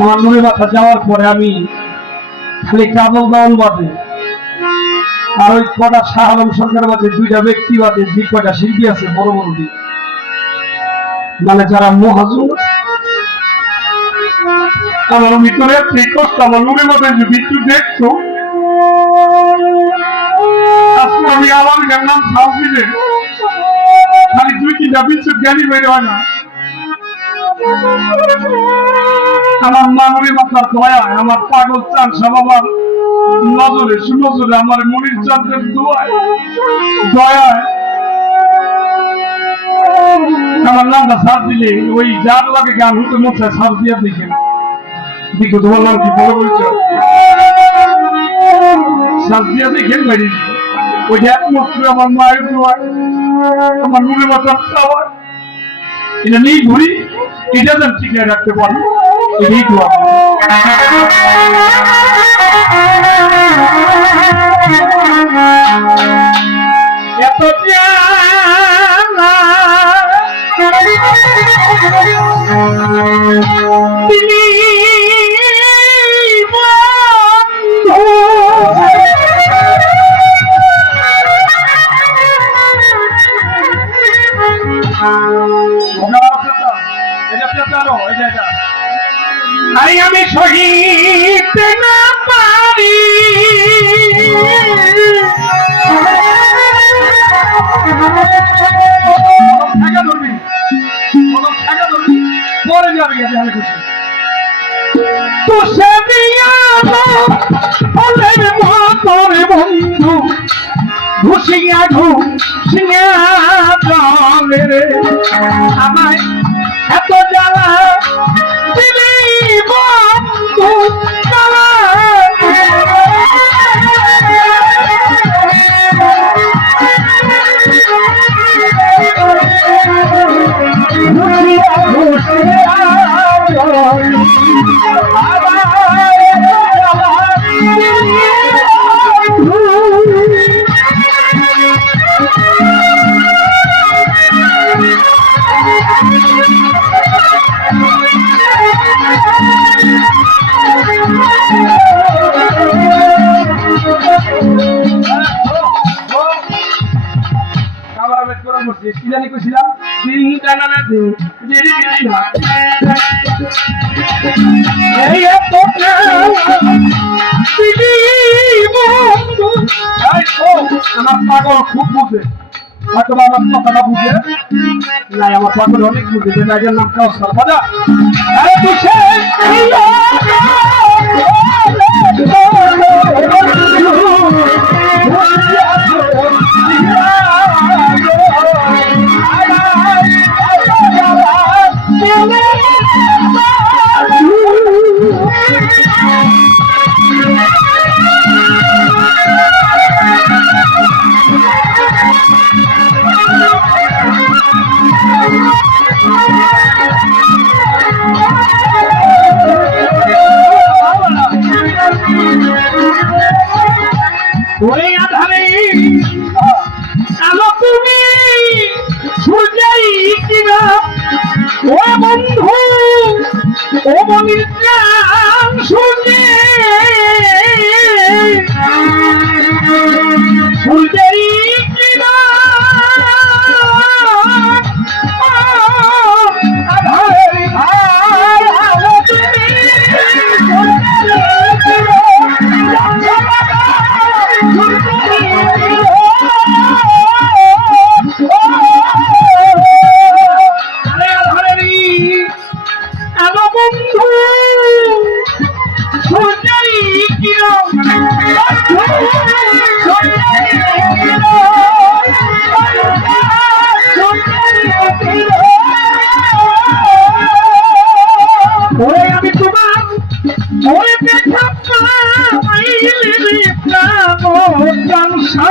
আমার নুরে মাথা যাওয়ার পরে আমি খালি কাজল দাওয়াল বাদে আর ওই কটা শাহ আলম সরকার বাদে দুইটা ব্যক্তি বাদে যে কয়টা শিল্পী আছে বড় বড় মানে যারা মহাজন আমার ভিতরে ঠিক করতো আমার নুরে মাথায় যদি একটু দেখতো আজকে আমি আমার নাম সাউ দিলে খালি দুই তিনটা বিচ্ছুত জ্ঞানী বের হয় না। আমার মানুরি মাথার দয়া আমার পাগল চান সব আমার নজরে সুনজরে আমার মনির চাঁদের দয়ায় আমার নামটা সার দিলে ওই যার লাগে গান হতে মনে সার দিয়া দেখে দেখো তোমার নাম কি বড় পরিচয় সার দিয়া দেখেন বাড়ি ওইটা একমাত্র আমার মায়ের দোয়া আমার নুরে মাথার চাওয়া এটা নেই ঘুরি এটা যেন ঠিক রাখতে পারি এটাই দোয়া। এত আমি শহীদ না পারি পরে যাবে খুশি তো সে বন্ধু ঘুষিয়া ঘুষিয়া জলে রে আমায় এত জ্বালা দিলি বন্ধু জ্বালা ঘুষিয়া ঘুষিয়া জানি কইছিলাম দিন জানা না দিন এই এত আমার পাগল খুব বুঝে হয়তো আমার কথাটা বুঝে নাই আমার পাগল অনেক বুঝে যে নাইজের নাম কাউসার বাজা ওই আধারে আলো তুমি সূর্যাই কিনা ও বন্ধু ও মনির প্রাণ সূর্যে সূর্যাই কিনা আধারে আলো তুমি আমি তোমার ওরে দেখা পাইলে প্রাণ জলসা